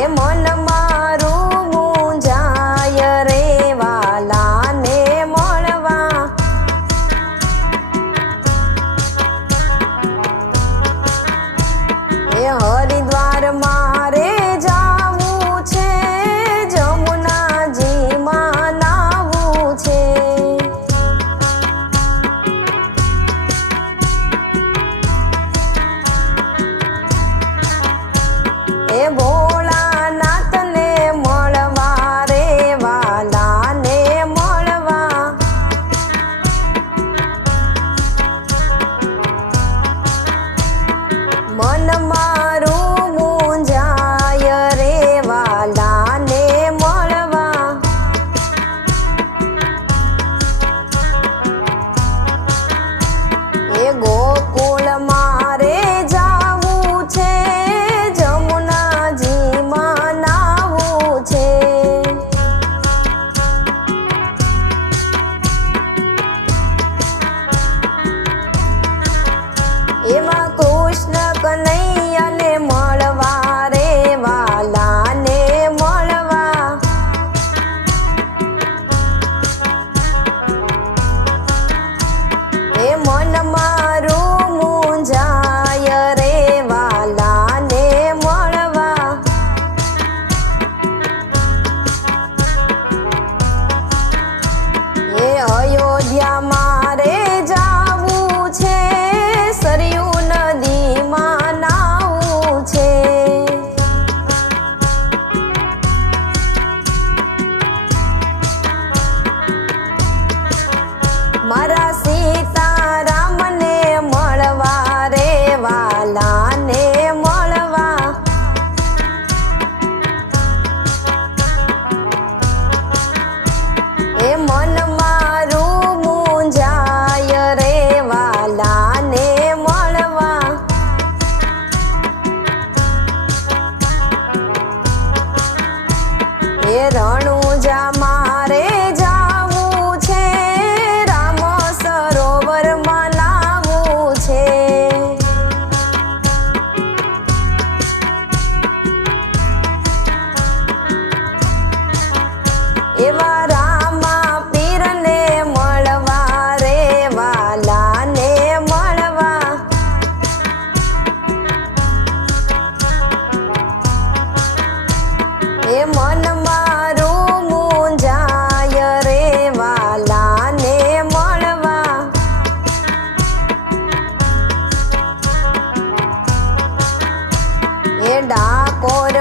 એ મન મારું મૂંઝાય રે વાલાને મળવા. એ હરિદ્વાર મારે જાવું છે, જમુનાજીમાં નાવું છે. એ ભોળાનાથને મળવા રે વાલાને મળવા. મન મારું મૂંઝાય રે વાલાને મળવા. એ ગોકુળ મારે જાવું છે, જમુનાજીમાં નાવું છે. એમાં કૃષ્ણ કનૈયાને મળવા રે વાલાને મળવા. એ મન મારું મૂંઝાય રે વાલાને મળવા. એ અયોધ્યા મારે જાવું છે, સરયુ નદીમાં નાવું છે. મારા સીતારામને મળવા રે વાલાને મળવા. એ મન મારું મૂંઝાય રે વાલાને મળવા. એ રણુજા મારે જાવું છે, રામ સરોવરમાં નાવું છે. એવા રામા પીરને મળવા રે વાલાને મળવા. એ મન મારું મૂંઝાય રે વાલાને મળવા. એ ડાકોર